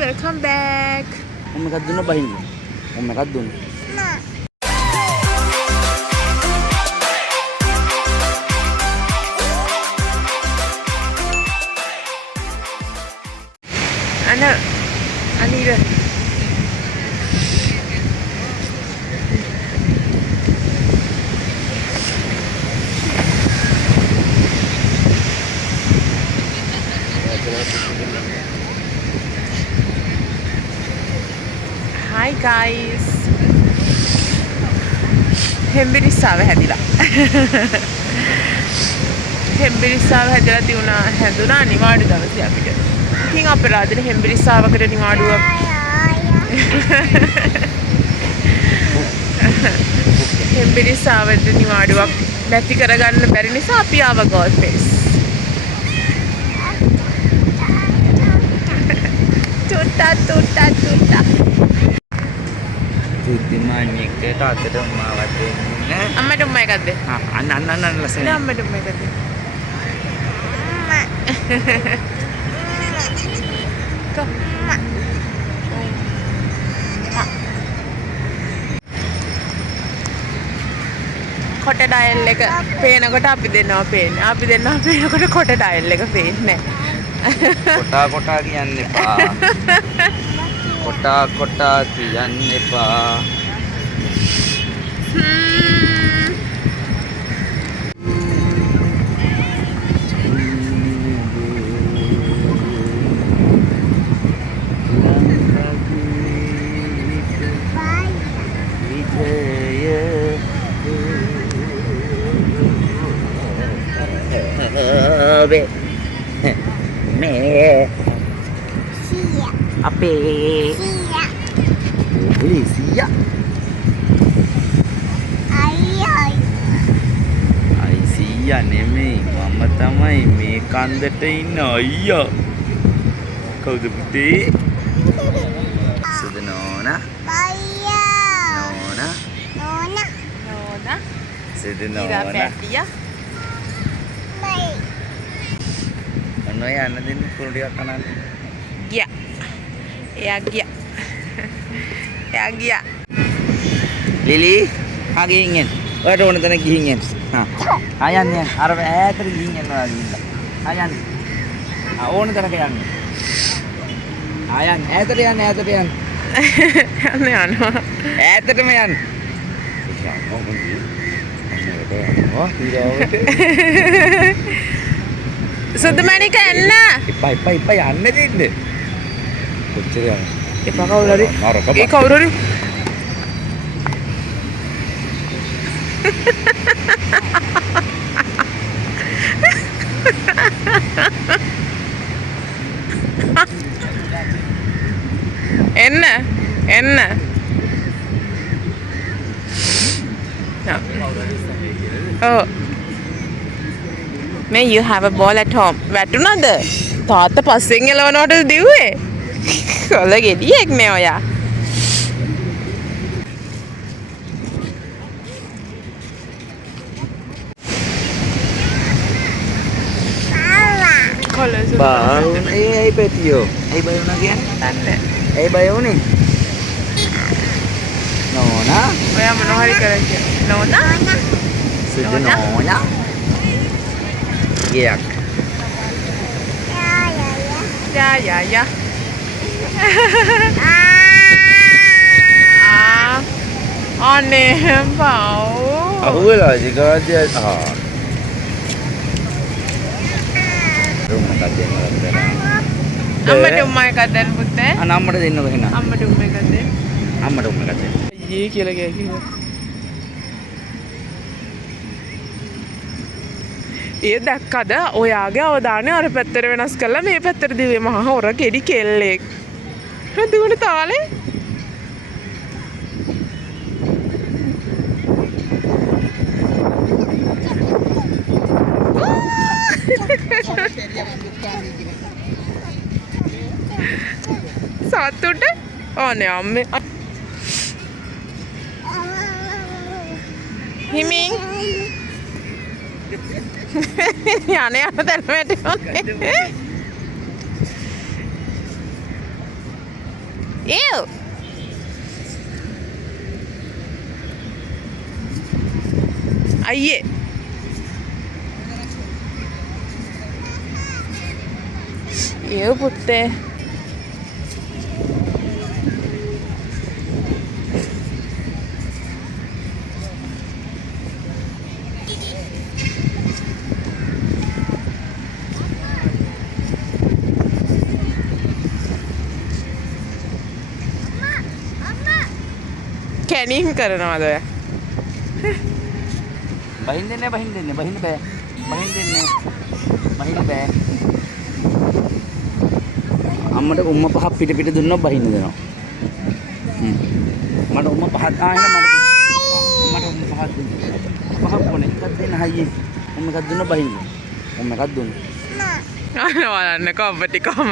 welcome back. Om එකක් දුන්න බහින්න. Om එකක් දුන්න. Anita. Hi guys. හෙම්බිරිස්සාව හැදිලා. හෙම්බිරිස්සාව හැදලා තියුණා හැදුනා නිවාඩු දවසේ අපිට. ඉතින් අපරාධනේ හෙම්බිරිස්සාවකට නිවාඩුව හෙම්බිරිස්සාවට නිවාඩුවක් නැති කරගන්න බැරි නිසා අපි ආව ගෝල් ෆේස්. තුට්ටා. බුද්ධිමානියෙක්ට අතට මාවත් දෙන්නේ. අම්මට උම්ම එකක්ද? අන්න ලස්සන. අම්මට උම්ම එකක්ද? කොට ඩයල් එක පේනකොට අපි දෙන්නවා පේන්නේ. අපි දෙන්නවා පේනකොට කොට ඩයල් එක පේන්නේ නැහැ. කොටා කියන්න එපා. කොටා කියන්න එපා. Apee Polisia Ai siya නෙමෙයි මම තමයි මේ කන්දට ඉන්න අයියා කවුද පුතේ සුද නෝනා නෝනා සුද නෝනා ඔන්න ඔය යන්න දෙන්න කුරු ටිකක් කනන්න ගියා. එයා ගියා. ලිලි ගිහින් එන්න. ඔයාට ඕන තැන ගිහින් එන්න. යන්න. අර ඈතට ගිහින් එනවා ගිහින්. යන්න. ඕන තැනක යන්න. යන්න. ඈතට යන්න. යනවා. ඈතටම යන්න. සුදුමණික එන්න. එපා යන්න දෙන්න. කොච්චර යන්න. එපා කවුරු හරි. ඒ කවුරු හරි. එන්න. Oh. May you have a ball at home. වැටුණාද? තාත්තා පස්සෙන් එලවනවට දිව්වේ. කොළ ගෙඩියෙක් නේ ඔයා. බාවුන ඒ පැටියෝ. ඒ බය වුණා කියන්නේ? දන්නේ. ඒ බය වුණේ? නෝනා. ඔයා මොන හරි කරන්නේ? නෝනා. සුදු නෝනා. Yak. Ya. Aneh bau. Aku lah juga dia. Rumah kajian malam sekarang. අම්මට උම්මා එකක් දැන් පුතේ. අම්මට දෙන්නකො එහෙනම්. අම්මට උම්මා එකක් දෙන්න. අම්මට උම්මා එකක් දෙන්න. අයියේ කියලා කිව්වා. ඒ දැක්කද ඔයාගේ අවධානය අර පැත්තට වෙනස් කරලා මේ පැත්තට දිවේ මහා හොර කෙඩි කෙල්ලෙක්. හදුවන තාලේ. සතුට ඕනේ අම්මේ හිමින් යන තැන වැටුනේ Ew. අයියේ. එව් පුත්තේ. කැනින් කරනවද ඔය? බහින්න බෑ. අම්මට උම්ම පහක් පිට දුන්නොත් බහින්න දෙනවා. මට උම්ම පහක් ආයෙත් මට උම්ම පහක් දුන්න. පහක් ඕනේ. එකක් දෙන්න හයියේ. උම්ම එකක් දුන්න බහින්න. උම්ම එකක් දුන්න. බලන්න කොම්පටිකම.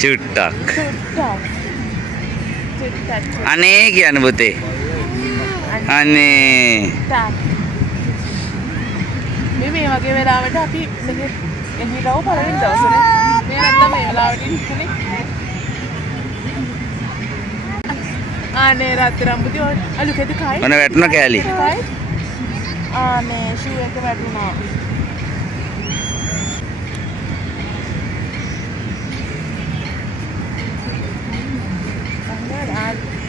චුට්ටක්. අනේ කියන්න පුතේ. අනේ. මේ වගේ වෙලාවට අපි එහිලව පළවෙනි දවසනේ. මේ නැත්තම් මේ වෙලාවට ඉන්නේ. ආනේ රත්තරන් පුතේ අලු කෙද කයි. මොන වැටුණ කෑලි. ආනේ ෂූ එක වැටුණා.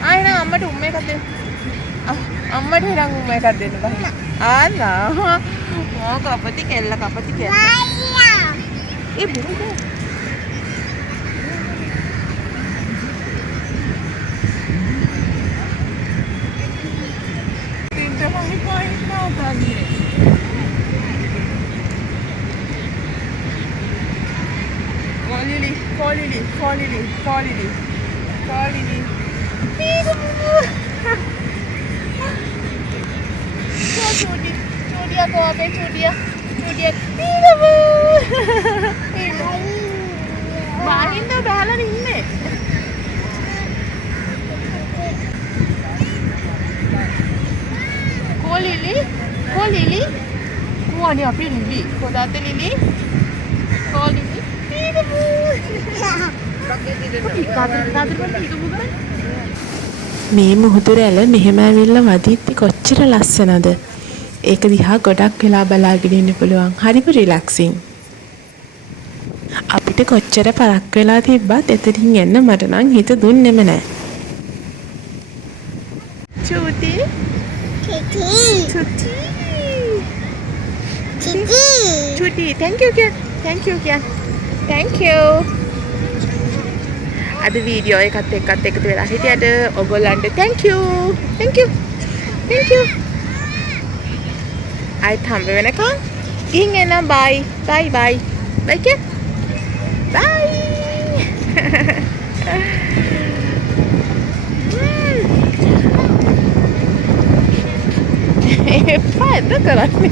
ආයෙ අම්මට උම්ම එකක් දෙන්න. අම්මට හිරන් උම්ම එකක් දෙන්න බෑ. ආනා. කපටි කෙල්ල. ඒ බුරුද? Colili. Chudia ko ape chudia. Bahinda බහලා ඉන්නේ. Colili. Kuani ape Lili. Kodate Lili. Colili. මේ මුහුදු රැළ මෙහෙම ඇවිල්ලා වදිද්දි කොච්චර ලස්සනද. ඒක දිහා ගොඩක් වෙලා බලාගෙන ඉන්න පුළුවන්. හරිම රිලැක්සින්. අපිට කොච්චර පරක් වෙලා තිබ්බත් එතනින් එන්න මට නම් හිත දුන්නෙම නැහැ. චූටි. චූටි. Thank you. අද වීඩියෝ එකත් එකතු වෙලා හිටියට ඔයගොල්ලන්ට thank you. ආයෙත් හම්බ වෙනකම් ගිහින් එන්න bye. Bye කිය. Bye. පාද කරන්නේ.